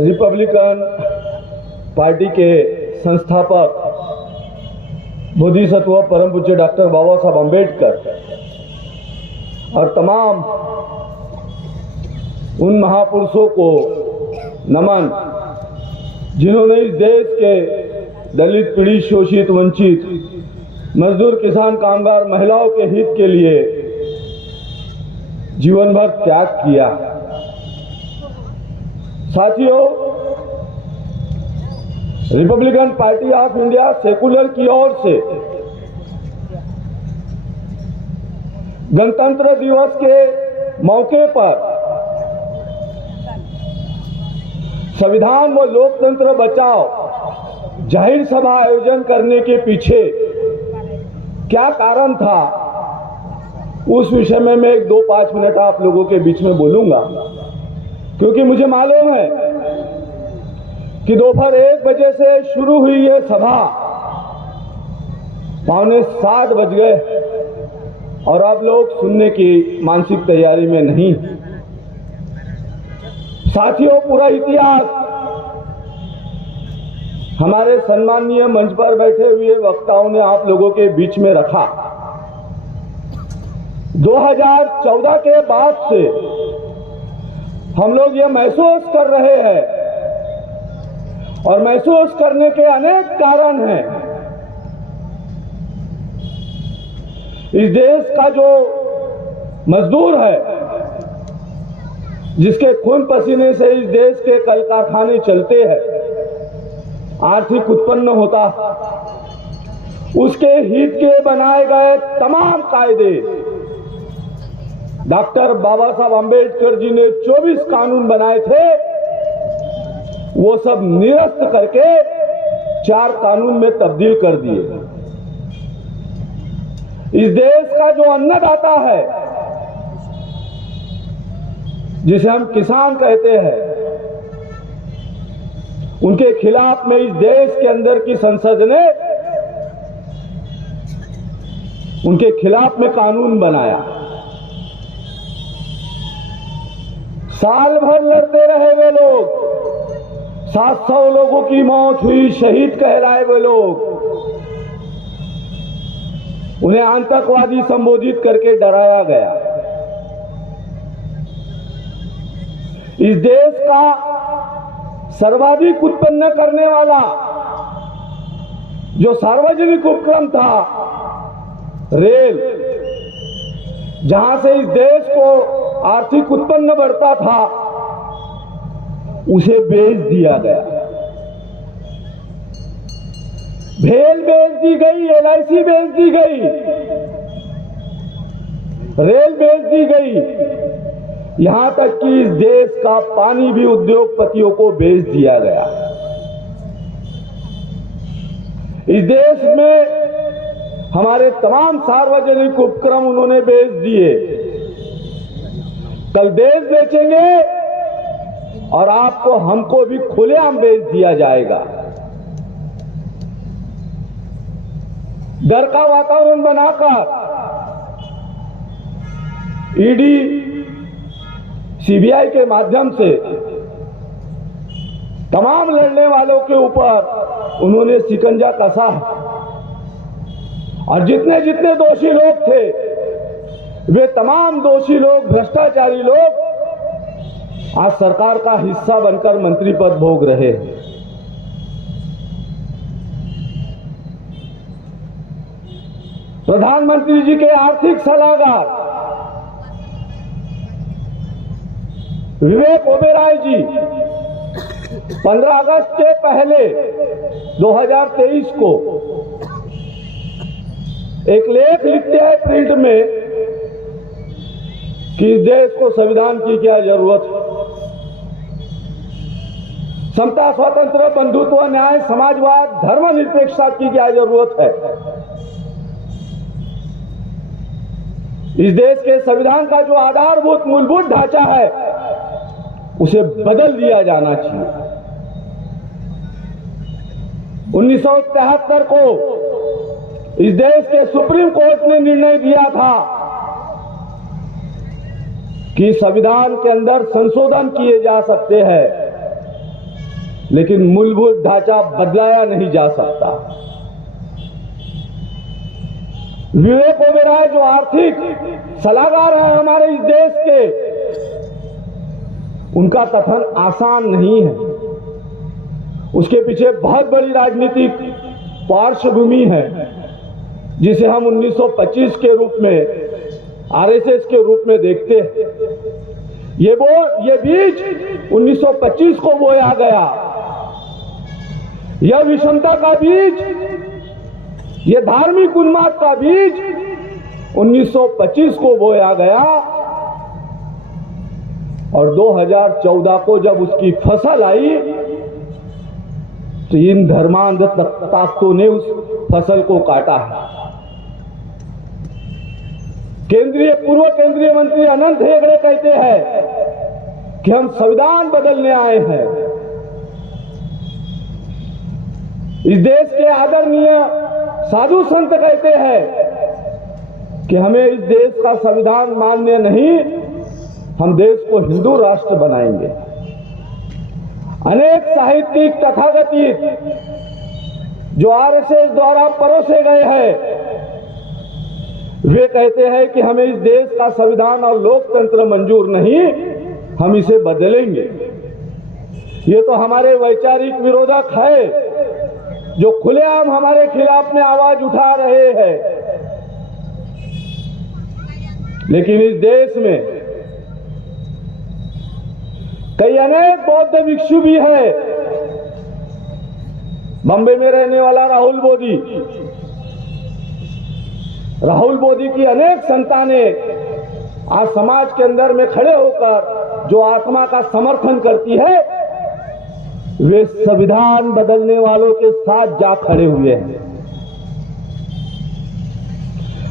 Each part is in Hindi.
रिपब्लिकन पार्टी के संस्थापक बोधिसत्व परम पूज्य डॉक्टर बाबा साहब अम्बेडकर और तमाम उन महापुरुषों को नमन जिन्होंने इस देश के दलित, पीड़ित, शोषित, वंचित, मजदूर, किसान, कामगार, महिलाओं के हित के लिए जीवन भर त्याग किया। साथियों, Republican party of India secular की ओर से गणतंत्र दिवस के मौके पर संविधान व लोकतंत्र बचाओ जाहिर सभा आयोजन करने के पीछे क्या कारण था, उस विषय में मैं 2-5 मिनट आप लोगों के बीच में बोलूंगा, क्योंकि मुझे मालूम है कि दोपहर 1 बजे से शुरू हुई ये सभा 6:45 बज गए और आप लोग सुनने की मानसिक तैयारी में नहीं। साथियों, पूरा इतिहास हमारे सम्माननीय मंच पर बैठे हुए वक्ताओं ने आप लोगों के बीच में रखा। 2014 के बाद से हम लोग ये महसूस कर रहे हैं और महसूस करने के अनेक कारण हैं। इस देश का जो मजदूर है, जिसके खून पसीने से इस देश के कल कारखाने चलते हैं, आर्थिक उत्पन्न होता, उसके हित के बनाए गए तमाम कायदे डॉक्टर बाबा साहब अम्बेडकर जी ने 24 कानून बनाए थे, वो सब निरस्त करके 4 कानून में तब्दील कर दिए। इस देश का जो अन्नदाता है, जिसे हम किसान कहते हैं, उनके खिलाफ में इस देश के अंदर की संसद ने उनके खिलाफ में कानून बनाया। साल भर लड़ते रहे वे लोग, 700 लोगों की मौत हुई, शहीद कहलाए वे लोग, उन्हें आतंकवादी संबोधित करके डराया गया। इस देश का सर्वाधिक उत्पन्न करने वाला जो सार्वजनिक उपक्रम था, रेल, जहां से इस देश को आर्थिक उत्पन्न बढ़ता था, उसे बेच दिया गया। भेल बेच दी गई, LIC बेच दी गई, रेल बेच दी गई, यहां तक कि इस देश का पानी भी उद्योगपतियों को बेच दिया गया। इस देश में हमारे तमाम सार्वजनिक उपक्रम उन्होंने बेच दिए। कल देश बेचेंगे और आपको, हमको भी खुलेआम बेच दिया जाएगा। डर का वातावरण बनाकर ईडी, CBI के माध्यम से तमाम लड़ने वालों के ऊपर उन्होंने शिकंजा कसा और जितने जितने दोषी लोग थे, वे तमाम दोषी लोग, भ्रष्टाचारी लोग आज सरकार का हिस्सा बनकर मंत्री पद भोग रहे हैं। प्रधानमंत्री जी के आर्थिक सलाहकार विवेक ओबेरॉय जी 15 अगस्त के पहले 2023 को एक लेख लिखते हैं प्रिंट में कि इस देश को संविधान की क्या जरूरत है। समता, स्वातंत्र, बंधुत्व, न्याय, समाजवाद, धर्मनिरपेक्षता की क्या जरूरत है। इस देश के संविधान का जो आधारभूत मूलभूत ढांचा है, उसे बदल दिया जाना चाहिए। 1973 को इस देश के सुप्रीम कोर्ट ने निर्णय दिया था कि संविधान के अंदर संशोधन किए जा सकते हैं लेकिन मूलभूत ढांचा बदलाया नहीं जा सकता। विवेक ओबेरॉय जो आर्थिक सलाहकार है हमारे इस देश के, उनका कथन आसान नहीं है। उसके पीछे बहुत बड़ी राजनीतिक पार्श्वभूमि है, जिसे हम 1925 के रूप में, आरएसएस के रूप में देखते हैं। ये बीज 1925 को बोया गया। यह विषमता का बीज, ये धार्मिक उन्माद का बीज 1925 को बोया गया, और 2014 को जब उसकी फसल आई तो इन धर्मांध ताकतों ने उस फसल को काटा है। पूर्व केंद्रीय मंत्री अनंत हेगड़े कहते हैं कि हम संविधान बदलने आए हैं। इस देश के आदरणीय साधु संत कहते हैं कि हमें इस देश का संविधान मान्य नहीं, हम देश को हिंदू राष्ट्र बनाएंगे। अनेक साहित्यिक तथाकथित जो आरएसएस द्वारा परोसे गए हैं, वे कहते हैं कि हमें इस देश का संविधान और लोकतंत्र मंजूर नहीं, हम इसे बदलेंगे। ये तो हमारे वैचारिक विरोधक है जो खुलेआम हमारे खिलाफ में आवाज उठा रहे हैं। लेकिन इस देश में कई अनेक बौद्ध भिक्षु भी है। बम्बई में रहने वाला राहुल बोधी की अनेक संतानें आज समाज के अंदर में खड़े होकर जो आत्मा का समर्थन करती है, वे संविधान बदलने वालों के साथ जा खड़े हुए हैं।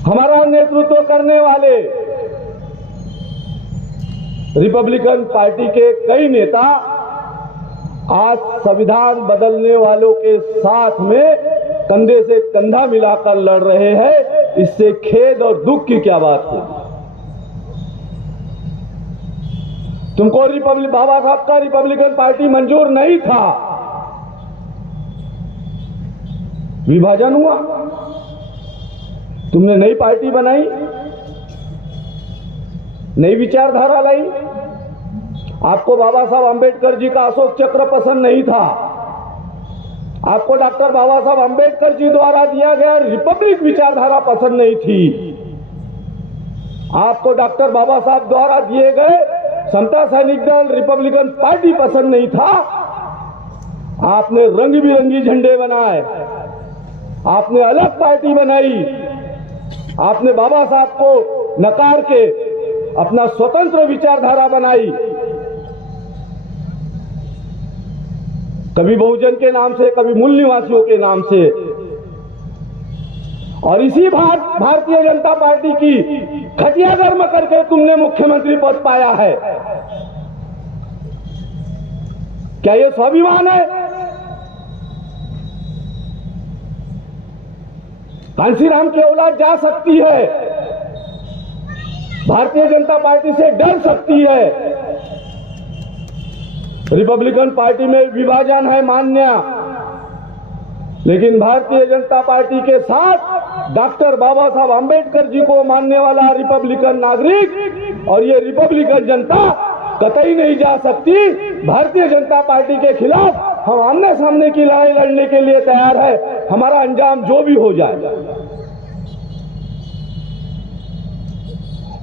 हमारा नेतृत्व करने वाले रिपब्लिकन पार्टी के कई नेता आज संविधान बदलने वालों के साथ में कंधे से कंधा मिलाकर लड़ रहे हैं। इससे खेद और दुख की क्या बात है। तुमको बाबा साहब का रिपब्लिकन पार्टी मंजूर नहीं था, विभाजन हुआ, तुमने नई पार्टी बनाई, नई विचारधारा लाई। आपको बाबा साहब अंबेडकर जी का अशोक चक्र पसंद नहीं था, आपको डॉक्टर बाबा साहब अंबेडकर जी द्वारा दिया गया रिपब्लिक विचारधारा पसंद नहीं थी, आपको डॉक्टर बाबा साहब द्वारा दिए गए समता सैनिक दल रिपब्लिकन पार्टी पसंद नहीं था। आपने रंग बिरंगी झंडे बनाए, आपने अलग पार्टी बनाई, आपने बाबा साहब को नकार के अपना स्वतंत्र विचारधारा बनाई। कभी बहुजन के नाम से, कभी मूल निवासियों के नाम से। और इसी भारतीय जनता पार्टी की खटिया गर्म करके तुमने मुख्यमंत्री पद पाया है। क्या यह स्वाभिमान है? कांशीराम की औलाद जा सकती है, भारतीय जनता पार्टी से डर सकती है। रिपब्लिकन पार्टी में विभाजन है मान्य, लेकिन भारतीय जनता पार्टी के साथ डॉक्टर बाबा साहब अंबेडकर जी को मानने वाला रिपब्लिकन नागरिक और ये रिपब्लिकन जनता कतई नहीं जा सकती। भारतीय जनता पार्टी के खिलाफ हम आमने सामने की लड़ाई लड़ने के लिए तैयार है, हमारा अंजाम जो भी हो जाए।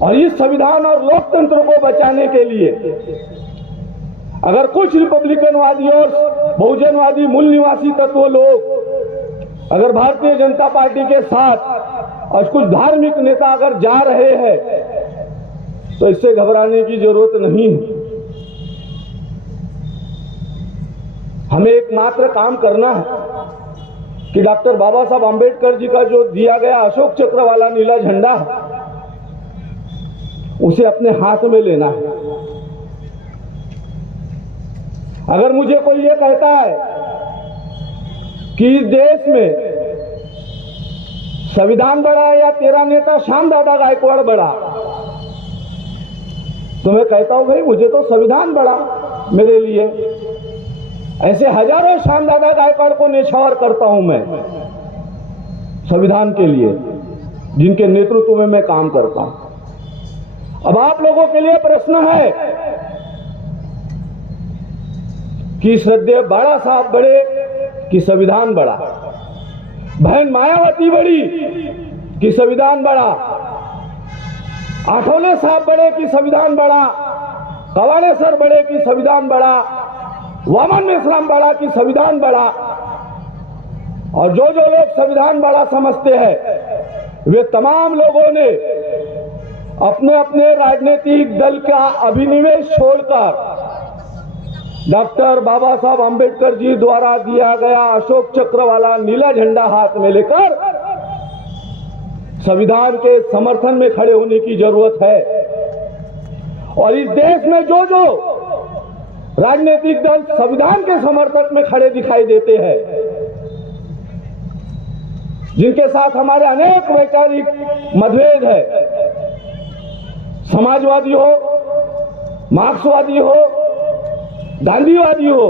और इस संविधान और लोकतंत्र को बचाने के लिए अगर कुछ रिपब्लिकनवादी और बहुजनवादी मूल निवासी तत्व लोग अगर भारतीय जनता पार्टी के साथ और कुछ धार्मिक नेता अगर जा रहे हैं तो इससे घबराने की जरूरत नहीं है। हमें एकमात्र काम करना है कि डॉक्टर बाबा साहब अंबेडकर जी का जो दिया गया अशोक चक्र वाला नीला झंडा है उसे अपने हाथ में लेना है। अगर मुझे कोई ये कहता है कि इस देश में संविधान बड़ा है या तेरा नेता श्याम दादा गायकवाड़ बड़ा, तो मैं कहता हूं भाई मुझे तो संविधान बड़ा मेरे लिए। ऐसे हजारों श्यामदादा गायकवाड़ को न्यौछावर करता हूं मैं संविधान के लिए, जिनके नेतृत्व में मैं काम करता हूं। अब आप लोगों के लिए प्रश्न है कि श्रद्धेय बाड़ा साहब बड़े कि संविधान बड़ा, बहन मायावती बड़ी कि संविधान बड़ा, आठवले साहब बड़े कि संविधान बड़ा, कवाड़े सर बड़े कि संविधान बड़ा, वामन मेश्राम बड़ा कि संविधान बड़ा। और जो जो लोग संविधान बड़ा समझते हैं वे तमाम लोगों ने अपने अपने राजनीतिक दल का अभिनिवेश छोड़कर डॉक्टर बाबा साहब अंबेडकर जी द्वारा दिया गया अशोक चक्र वाला नीला झंडा हाथ में लेकर संविधान के समर्थन में खड़े होने की जरूरत है। और इस देश में जो जो राजनीतिक दल संविधान के समर्थक में खड़े दिखाई देते हैं, जिनके साथ हमारे अनेक वैचारिक मतभेद है, समाजवादी हो, मार्क्सवादी हो, गांधीवादी हो,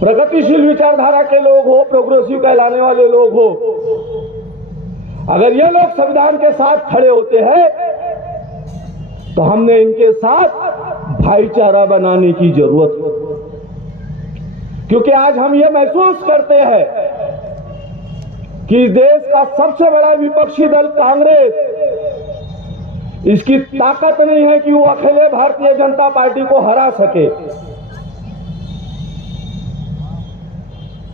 प्रगतिशील विचारधारा के लोग हो, प्रोग्रेसिव कहलाने वाले लोग हो, अगर ये लोग संविधान के साथ खड़े होते हैं तो हमने इनके साथ भाईचारा बनाने की जरूरत है। क्योंकि आज हम ये महसूस करते हैं कि देश का सबसे बड़ा विपक्षी दल कांग्रेस, इसकी ताकत नहीं है कि वो अकेले भारतीय जनता पार्टी को हरा सके।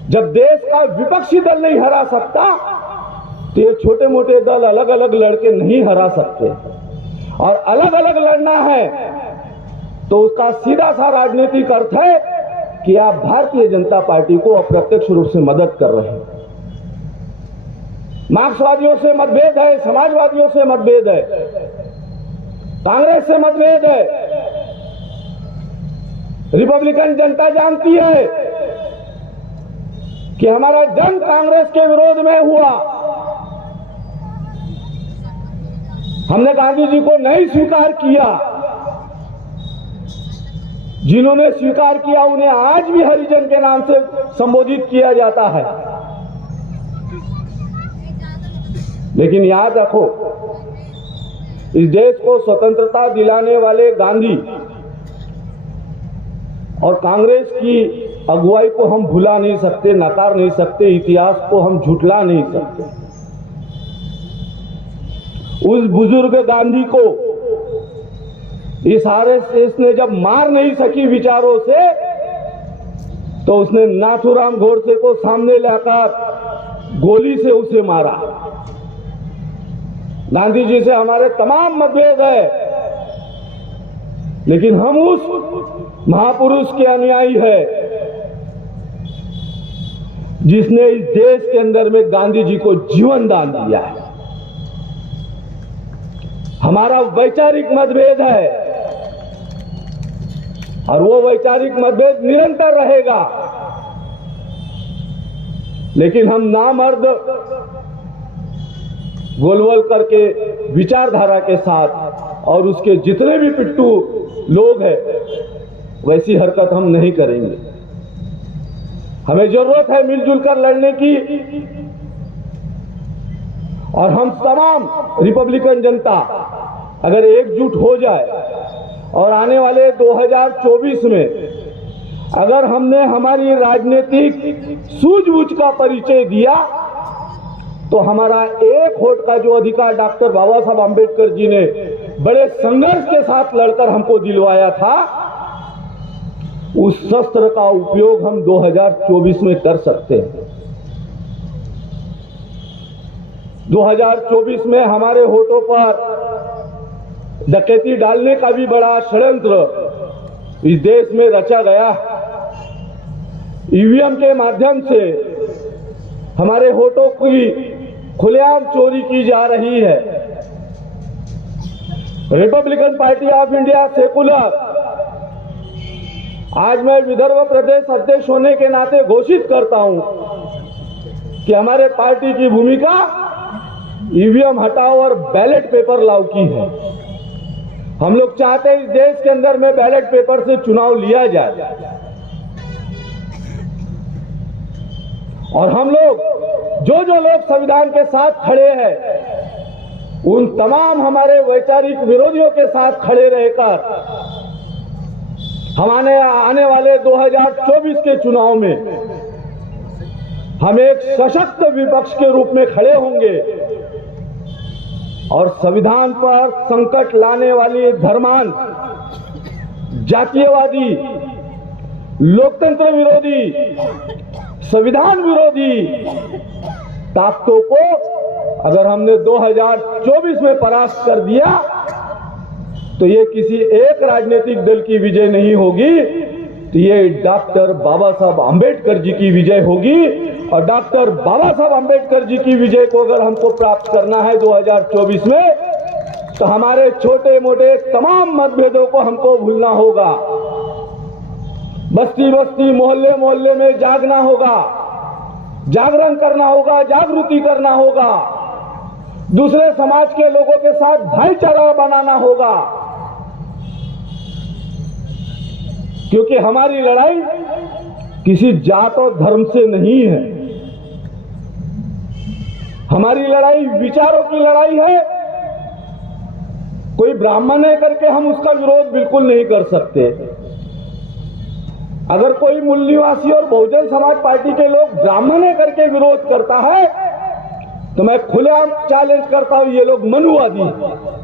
जब देश का विपक्षी दल नहीं हरा सकता तो ये छोटे मोटे दल अलग अलग लड़के नहीं हरा सकते। और अलग अलग लड़ना है तो उसका सीधा सा राजनीतिक अर्थ है कि आप भारतीय जनता पार्टी को अप्रत्यक्ष रूप से मदद कर रहे हैं। मार्क्सवादियों से मतभेद है, समाजवादियों से मतभेद है, कांग्रेस से मतभेद है, रिपब्लिकन जनता जानती है कि हमारा जंग कांग्रेस के विरोध में हुआ। हमने गांधी जी को नहीं स्वीकार किया, जिन्होंने स्वीकार किया उन्हें आज भी हरिजन के नाम से संबोधित किया जाता है। लेकिन याद रखो, इस देश को स्वतंत्रता दिलाने वाले गांधी और कांग्रेस की अगुवाई को हम भुला नहीं सकते, नकार नहीं सकते, इतिहास को हम झुठला नहीं सकते। उस बुजुर्ग गांधी को इस आरएसएस ने जब मार नहीं सकी विचारों से, तो उसने नाथूराम गोडसे को सामने लाकर गोली से उसे मारा। गांधी जी से हमारे तमाम मतभेद है, लेकिन हम उस महापुरुष के अनुयायी है जिसने इस देश के अंदर में गांधी जी को जीवन दान दिया है। हमारा वैचारिक मतभेद है और वो वैचारिक मतभेद निरंतर रहेगा, लेकिन हम नामर्द गोलवलकर के विचारधारा के साथ और उसके जितने भी पिट्टू लोग हैं वैसी हरकत हम नहीं करेंगे। हमें जरूरत है मिलजुल कर लड़ने की, और हम तमाम रिपब्लिकन जनता अगर एकजुट हो जाए और आने वाले 2024 में अगर हमने हमारी राजनीतिक सूझबूझ का परिचय दिया तो हमारा एक वोट का जो अधिकार डॉक्टर बाबा साहब अंबेडकर जी ने बड़े संघर्ष के साथ लड़कर हमको दिलवाया था, उस शस्त्र का उपयोग हम 2024 में कर सकते हैं। 2024 में हमारे वोटों पर डकैती डालने का भी बड़ा षड्यंत्र इस देश में रचा गया। ईवीएम के माध्यम से हमारे वोटों की खुलेआम चोरी की जा रही है। Republican party of India secular, आज मैं विदर्भ प्रदेश अध्यक्ष होने के नाते घोषित करता हूं कि हमारे पार्टी की भूमिका ईवीएम हटाओ और बैलेट पेपर लाओ की है। हम लोग चाहते हैं इस देश के अंदर में बैलेट पेपर से चुनाव लिया जाए। और हम लोग जो लोग संविधान के साथ खड़े हैं, उन तमाम हमारे वैचारिक विरोधियों के साथ खड़े रहकर हमारे आने वाले 2024 के चुनाव में हम एक सशक्त विपक्ष के रूप में खड़े होंगे और संविधान पर संकट लाने वाली धर्मांध, जातीयवादी, लोकतंत्र विरोधी, संविधान विरोधी ताकतों को अगर हमने 2024 में परास्त कर दिया तो ये किसी एक राजनीतिक दल की विजय नहीं होगी, तो ये डॉक्टर बाबा साहब आंबेडकर जी की विजय होगी। और डॉक्टर बाबा साहब आंबेडकर जी की विजय को अगर हमको प्राप्त करना है 2024 में, तो हमारे छोटे मोटे तमाम मतभेदों को हमको भूलना होगा। बस्ती बस्ती, मोहल्ले मोहल्ले में जागना होगा, जागरण करना होगा, जागृति करना होगा, दूसरे समाज के लोगों के साथ भाईचारा बनाना होगा, क्योंकि हमारी लड़ाई किसी जात और धर्म से नहीं है। हमारी लड़ाई विचारों की लड़ाई है। कोई ब्राह्मण है करके हम उसका विरोध बिल्कुल नहीं कर सकते। अगर कोई मूल निवासी और बहुजन समाज पार्टी के लोग ब्राह्मण है करके विरोध करता है तो मैं खुलेआम चैलेंज करता हूं, ये लोग मनुवादी हैं।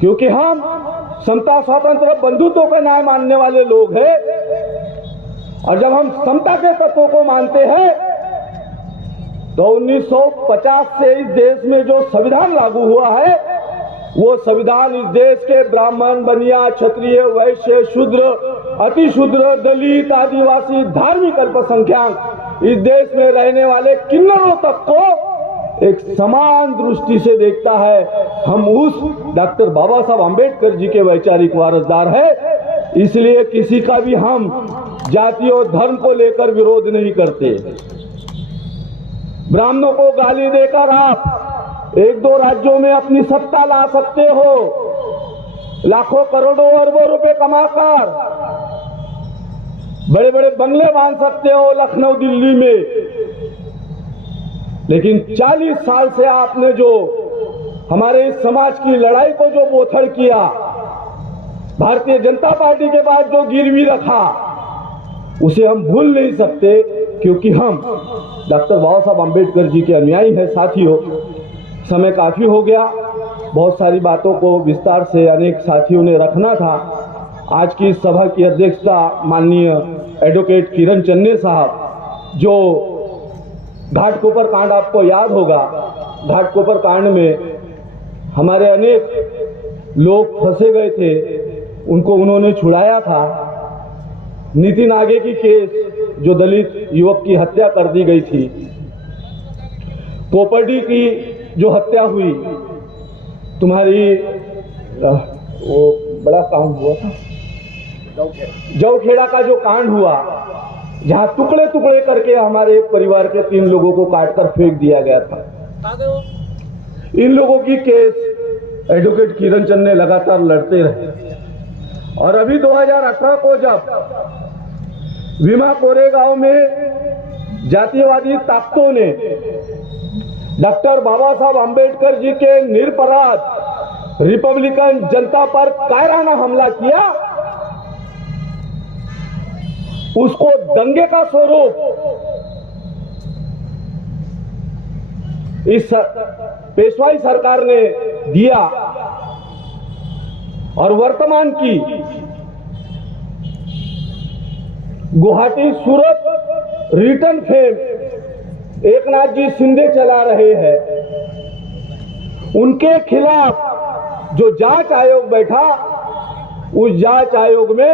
क्योंकि हम समता, स्वातंत्र, बंधुत्व का न्याय मानने वाले लोग हैं। और जब हम समता के तत्वों को मानते हैं तो 1950 से इस देश में जो संविधान लागू हुआ है, वो संविधान इस देश के ब्राह्मण, बनिया, क्षत्रिय, वैश्य, शूद्र, अति शूद्र, दलित, आदिवासी, धार्मिक अल्पसंख्यक, इस देश में रहने वाले किन्नरों तक को एक समान दृष्टि से देखता है। हम उस डॉक्टर बाबा साहब आंबेडकर जी के वैचारिक वारसदार है, इसलिए किसी का भी हम जाति और धर्म को लेकर विरोध नहीं करते। ब्राह्मणों को गाली देकर आप एक दो राज्यों में अपनी सत्ता ला सकते हो, लाखों करोड़ों अरबों रुपए कमाकर बड़े बड़े बंगले बांध सकते हो लखनऊ, दिल्ली में, लेकिन 40 साल से आपने जो हमारे इस समाज की लड़ाई को जो बोथड़ किया, भारतीय जनता पार्टी के बाद जो गिरवी रखा, उसे हम भूल नहीं सकते, क्योंकि हम डॉक्टर बाबा साहब आंबेडकर जी के अनुयायी हैं। साथियों, समय काफी हो गया, बहुत सारी बातों को विस्तार से अनेक साथियों ने रखना था। आज की इस सभा की अध्यक्षता माननीय एडवोकेट किरण चन्ने साहब, जो घाटकोपर कांड आपको याद होगा, घाटकोपर कांड में हमारे अनेक लोग फंसे गए थे, उनको उन्होंने छुड़ाया था। नितिन आगे की केस, जो दलित युवक की हत्या कर दी गई थी, कोपर्डी की जो हत्या हुई, तुम्हारी वो बड़ा कांड हुआ था, जवखेड़ा का जो कांड हुआ, जहां टुकड़े टुकड़े करके हमारे परिवार के 3 लोगों को काटकर फेंक दिया गया था। इन लोगों की केस एडवोकेट किरण चन्ने लगातार लड़ते रहे। और अभी 2018 को जब भीमा कोरेगांव में जातीयवादी ताकतों ने डॉक्टर बाबा साहब आंबेडकर जी के निरपराध रिपब्लिकन जनता पर कायराना हमला किया, उसको दंगे का स्वरूप इस पेशवाई सरकार ने दिया। और वर्तमान की गुवाहाटी, सूरत रिटर्न फेम एकनाथ जी शिंदे चला रहे हैं, उनके खिलाफ जो जांच आयोग बैठा, उस जांच आयोग में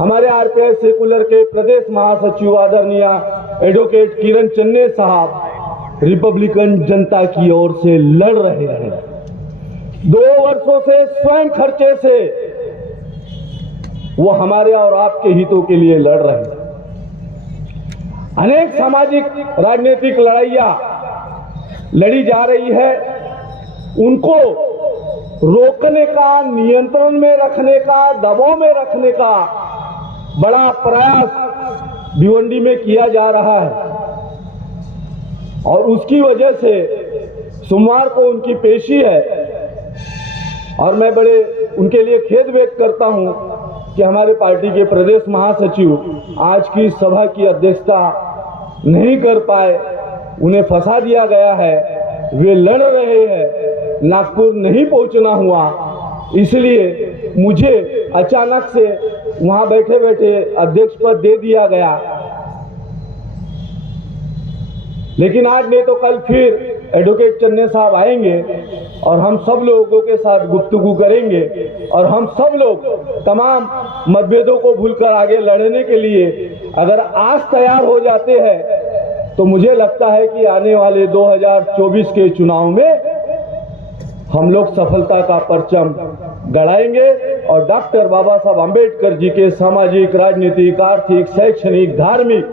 हमारे आरपीआई सेकुलर के प्रदेश महासचिव आदरणीय एडवोकेट किरण चन्ने साहब रिपब्लिकन जनता की ओर से लड़ रहे हैं। 2 वर्षों से स्वयं खर्चे से वो हमारे और आपके हितों के लिए लड़ रहे हैं। अनेक सामाजिक राजनीतिक लड़ाइयां लड़ी जा रही है, उनको रोकने का, नियंत्रण में रखने का, दबाव में रखने का बड़ा प्रयास भिवंडी में किया जा रहा है और उसकी वजह से सोमवार को उनकी पेशी है और मैं बड़े उनके लिए खेद व्यक्त करता हूं कि हमारे पार्टी के प्रदेश महासचिव आज की सभा की अध्यक्षता नहीं कर पाए, उन्हें फंसा दिया गया है, वे लड़ रहे हैं, नागपुर नहीं पहुंचना हुआ, इसलिए मुझे अचानक से वहां बैठे बैठे अध्यक्ष पद दे दिया गया। लेकिन आज नहीं तो कल फिर एडवोकेट चन्ने साहब आएंगे और हम सब लोगों के साथ गुफ्तगू करेंगे और हम सब लोग तमाम मतभेदों को भूलकर आगे लड़ने के लिए अगर आज तैयार हो जाते हैं तो मुझे लगता है कि आने वाले 2024 के चुनाव में हम लोग सफलता का परचम गड़ाएंगे और डॉक्टर बाबा साहब अंबेडकर जी के सामाजिक, राजनीतिक, आर्थिक, शैक्षणिक, धार्मिक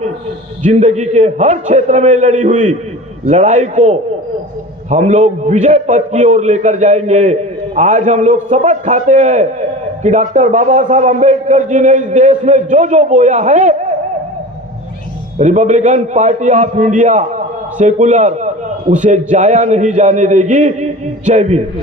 जिंदगी के हर क्षेत्र में लड़ी हुई लड़ाई को हम लोग विजय पथ की ओर लेकर जाएंगे। आज हम लोग शपथ खाते हैं कि डॉक्टर बाबा साहब अंबेडकर जी ने इस देश में जो जो बोया है, Republican party of India secular उसे जाया नहीं जाने देगी। जय भीम।